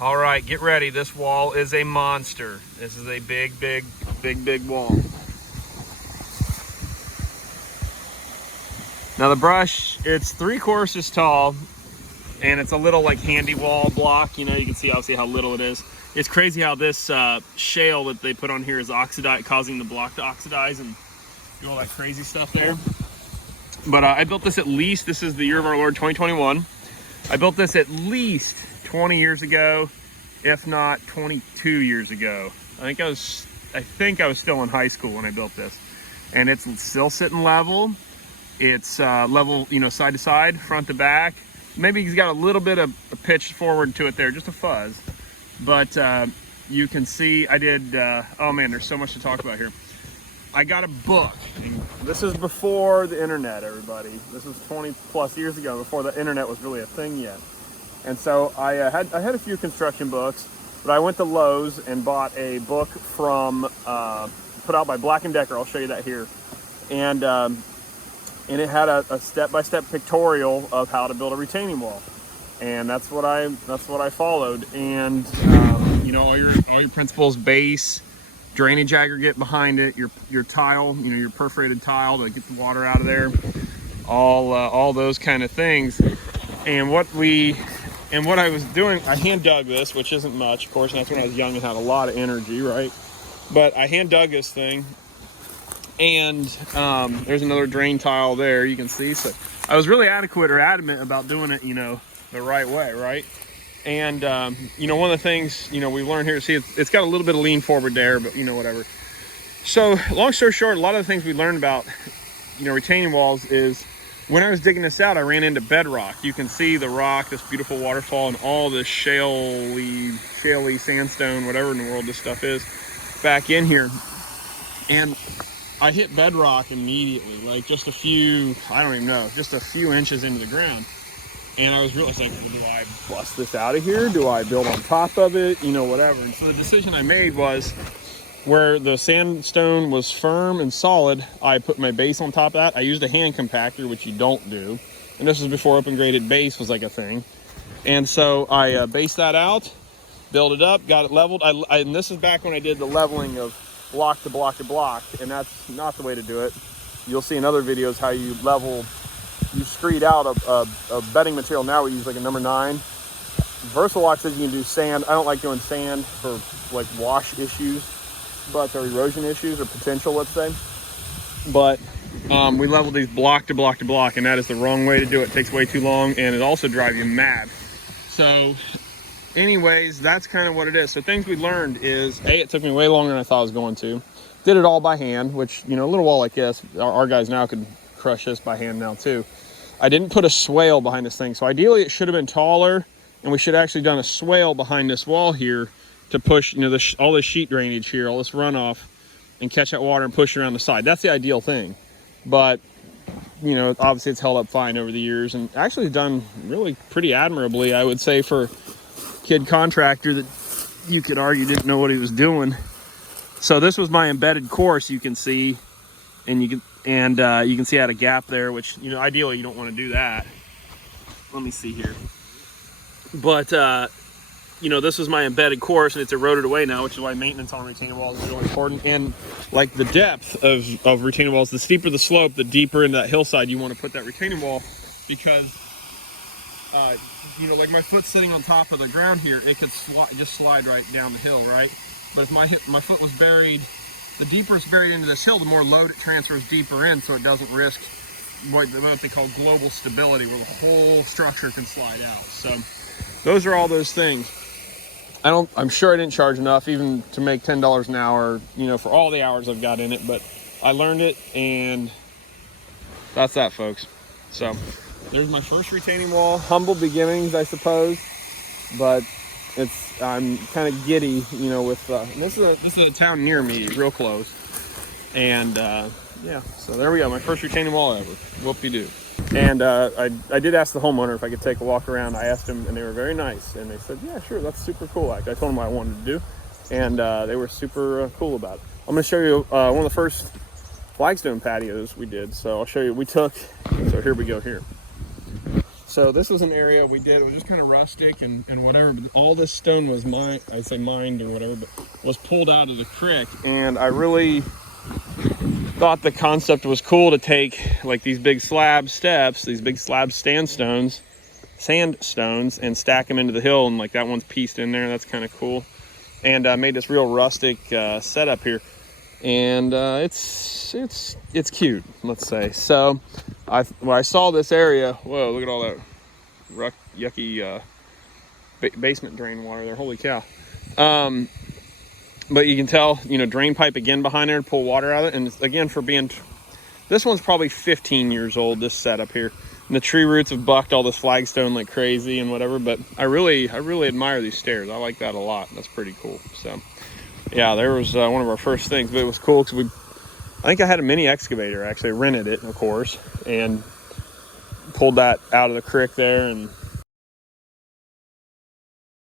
All right, get ready. This wall is a monster. This is a big wall. Now the brush, it's 3 courses tall, and it's a little like handy wall block. You know, you can see obviously how little it is. It's crazy how this shale that they put on here is causing the block to oxidize and do all that crazy stuff there. But I built this this is the year of our Lord 2021. I built this at least 20 years ago, if not 22 years ago. I think I was still in high school when I built this. And it's still sitting level. It's level, you know, side to side, front to back. Maybe he's got a little bit of a pitch forward to it there, just a fuzz. But you can see I did, oh man, there's so much to talk about here. I got a book. This is before the internet, everybody. This was 20 plus years ago, before the internet was really a thing yet. And so I had a few construction books, but I went to Lowe's and bought a book from, put out by Black & Decker. I'll show you that here. And it had a step-by-step pictorial of how to build a retaining wall. And that's what I followed. And you know, all your principles: base, drainage aggregate behind it, your tile, you know, your perforated tile to get the water out of there, all those kind of things. And what I was doing, I hand dug this, which isn't much, of course, and that's when I was young and had a lot of energy, right? But I hand dug this thing, and there's another drain tile there, you can see. So I was really adamant about doing it, you know, the right way, right? And you know, one of the things, you know, we learned here, see, it's got a little bit of lean forward there, but you know, whatever. So long story short, a lot of the things we learned about, you know, retaining walls is, when I was digging this out, I ran into bedrock. You can see the rock, this beautiful waterfall, and all this shaly sandstone, whatever in the world this stuff is, back in here. And I hit bedrock immediately, like just a few, I don't even know, just a few inches into the ground. And I was really thinking, do I bust this out of here? Do I build on top of it? You know, whatever. And so the decision I made was, where the sandstone was firm and solid, I put my base on top of that. I used a hand compactor, which you don't do. And this was before open graded base was like a thing. And so I based that out, built it up, got it leveled. And this is back when I did the leveling of block to block to block, and that's not the way to do it. You'll see in other videos how you level, you screed out a bedding material. Now we use like a number 9. Versalock says you can do sand. I don't like doing sand for like wash issues, but or erosion issues or potential, let's say. But we leveled these block to block to block, and that is the wrong way to do it. It takes way too long, and it also drives you mad. So anyways, that's kind of what it is. So things we learned is, it took me way longer than I thought I was going to. Did it all by hand, which, you know, a little wall like this, our guys now could crush this by hand now too. I didn't put a swale behind this thing. So ideally it should have been taller, and we should have actually done a swale behind this wall here to push, you know, all this sheet drainage here, all this runoff, and catch that water and push it around the side. That's the ideal thing. But, you know, obviously it's held up fine over the years, and actually done really pretty admirably, I would say, for kid contractor that you could argue didn't know what he was doing. So this was my embedded course, you can see, and you can see I had a gap there, which, you know, ideally you don't want to do that. Let me see here. But you know, this was my embedded course, and it's eroded away now, which is why maintenance on retaining walls is really important. And like the depth of retaining walls, the steeper the slope, the deeper into that hillside you want to put that retaining wall, because you know, like my foot sitting on top of the ground here, it could just slide right down the hill, right? But if my foot was buried, the deeper it's buried into this hill, the more load it transfers deeper in, so it doesn't risk what they call global stability, where the whole structure can slide out. So those are all those things. I'm sure I didn't charge enough even to make $10 an hour, you know, for all the hours I've got in it, but I learned it, and that's that, folks. So there's my first retaining wall. Humble beginnings, I suppose, but I'm kind of giddy, you know, with this is a town near me, real close, and yeah. So there we go, my first retaining wall ever. Whoop-de-doo. And I did ask the homeowner if I could take a walk around. I asked them, and they were very nice, and they said, yeah, sure, that's super cool. I told them what I wanted to do, and they were super cool about it. I'm going to show you one of the first Flagstone patios we did. So I'll show you. So here we go here. So this was an area we did. It was just kind of rustic and whatever. But all this stone was mined, I say mined or whatever, but was pulled out of the creek. And I really thought the concept was cool to take like these big slab steps, these big slab sandstones, and stack them into the hill. And like that one's pieced in there. That's kind of cool. And made this real rustic setup here. And it's cute, let's say. So when I saw this area, whoa, look at all that yucky basement drain water there. Holy cow. But you can tell, you know, drain pipe again behind there to pull water out of it. And again, for being, this one's probably 15 years old, this setup here. And the tree roots have bucked all this flagstone like crazy and whatever. But I really admire these stairs. I like that a lot. That's pretty cool. So yeah, there was one of our first things, but it was cool because I think I had a mini excavator, actually rented it, of course, and pulled that out of the creek there and